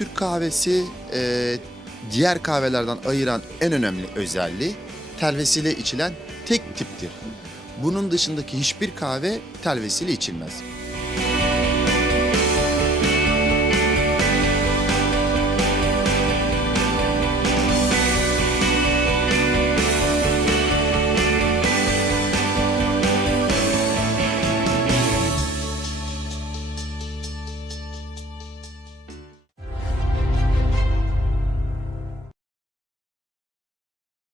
Türk kahvesi diğer kahvelerden ayıran en önemli özelliği telvesiyle içilen tek tiptir. Bunun dışındaki hiçbir kahve telvesiyle içilmez.